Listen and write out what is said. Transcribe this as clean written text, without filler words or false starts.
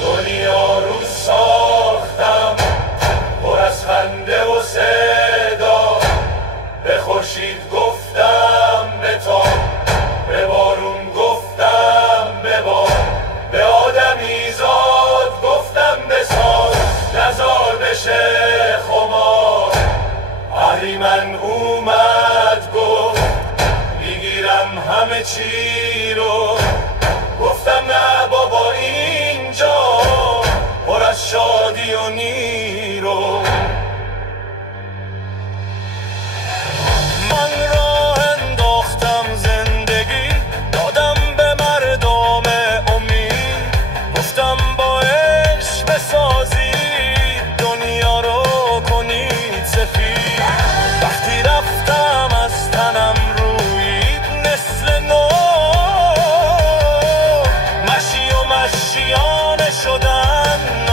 دنیا رو ساختم پر از خنده و صدا، به خورشید گفتم بتاب، به بارون گفتم ببار، به آدمیزاد گفتم بساز، نزار بشه خمار. اهریمن اومد گفت میگیرم همه چی رو، گفتم نه بابا اینجا پر از شادی و نیرو. من راه انداختم زندگی، دادم به مردم امید، گفتم با عشق بسازید دنیا رو کنید سفید. وقتی رفتم از تنم رویید مثل نو، مشی و مشیانه شدن